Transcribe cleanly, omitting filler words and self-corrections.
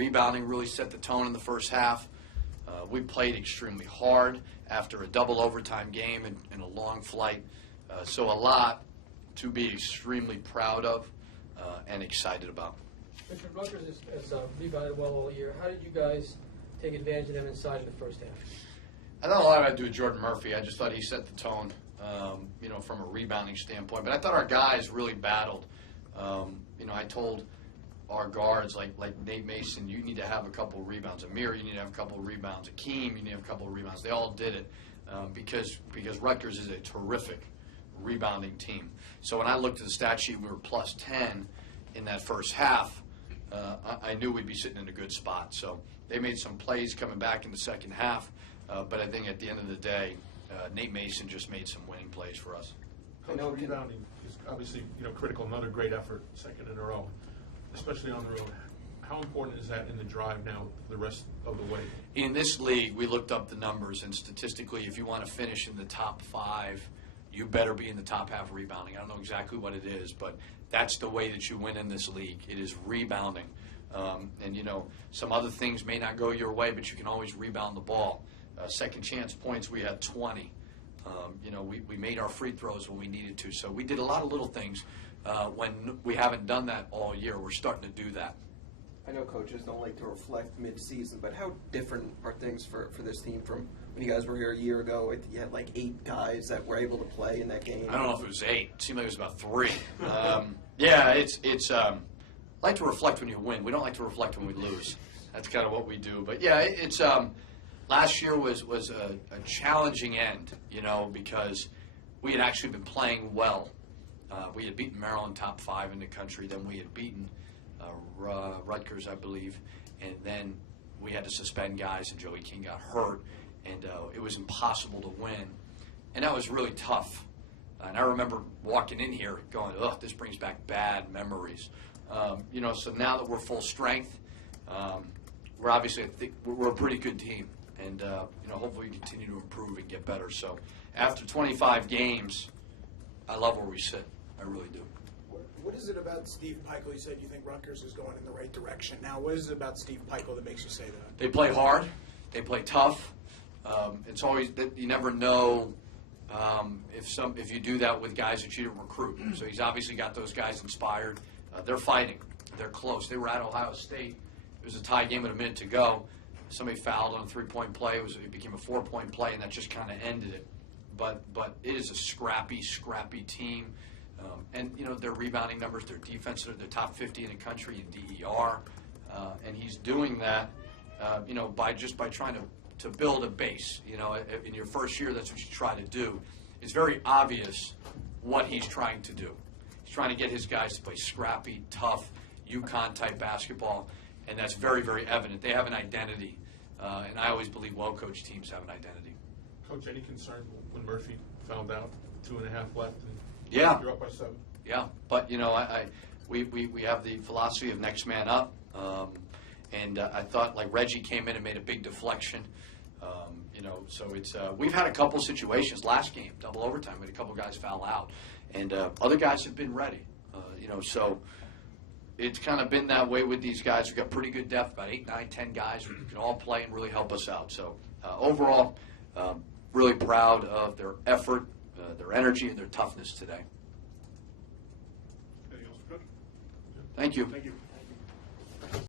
rebounding really set the tone in the first half. We played extremely hard after a double overtime game and a long flight. So a lot to be extremely proud of and excited about. Richard, Rutgers has rebounded well all year. How did you guys take advantage of them inside in the first half? I thought a lot had to do with Jordan Murphy. I just thought he set the tone, from a rebounding standpoint. But I thought our guys really battled. I told our guards, like Nate Mason, you need to have a couple of rebounds. Amir, you need to have a couple of rebounds. Akeem, you need to have a couple of rebounds. They all did it because Rutgers is a terrific rebounding team. So when I looked at the stat sheet, we were plus 10 in that first half. I knew we'd be sitting in a good spot. So they made some plays coming back in the second half. But I think at the end of the day, Nate Mason just made some winning plays for us. Coach, rebounding is obviously critical. Another great effort, second in a row, especially on the road. How important is that in the drive now the rest of the way? In this league, we looked up the numbers, and statistically, if you want to finish in the top 5, you better be in the top half of rebounding. I don't know exactly what it is, but that's the way that you win in this league. It is rebounding. Some other things may not go your way, but you can always rebound the ball. Second chance points, we had 20. We made our free throws when we needed to. So we did a lot of little things. When we haven't done that all year, we're starting to do that. I know coaches don't like to reflect mid-season, but how different are things for this team from when you guys were here a year ago? You had like 8 guys that were able to play in that game. I don't know if it was 8. It seemed like it was about 3. It's like to reflect when you win. We don't like to reflect when we lose. That's kind of what we do. But yeah, it's last year was a challenging end, because we had actually been playing well. We had beaten Maryland top 5 in the country. Then we had beaten Rutgers, I believe. And then we had to suspend guys, and Joey King got hurt. And it was impossible to win. And that was really tough. And I remember walking in here going, ugh, this brings back bad memories. So now that we're full strength, we're obviously, I think we're a pretty good team. And, hopefully we continue to improve and get better. So after 25 games, I love where we sit. I really do. What is it about Steve Biko? You said you think Rutgers is going in the right direction. Now, what is it about Steve Biko that makes you say that? They play hard. They play tough. It's always that you never know if you do that with guys that you didn't recruit. So he's obviously got those guys inspired. They're fighting. They're close. They were at Ohio State. It was a tie game with a minute to go. Somebody fouled on a 3-point play. It became a 4-point play, and that just kind of ended it. But it is a scrappy Mm-hmm. team. Their rebounding numbers, their defense, they're top 50 in the country in DER. And he's doing that, by trying to build a base. In your first year, that's what you try to do. It's very obvious what he's trying to do. He's trying to get his guys to play scrappy, tough, UConn-type basketball, and that's very, very evident. They have an identity, and I always believe well-coached teams have an identity. Coach, any concern when Murphy found out 2.5 left? And Yeah. You're up by 7. Yeah, but we have the philosophy of next man up, and I thought like Reggie came in and made a big deflection, so it's we've had a couple situations last game, double overtime, we had a couple guys foul out, and other guys have been ready, so it's kind of been that way with these guys. We've got pretty good depth, about 8, 9, 10 guys who can all play and really help us out. So overall, really proud of their effort, their energy, and their toughness today. Anything else, Coach? Thank you. Thank you.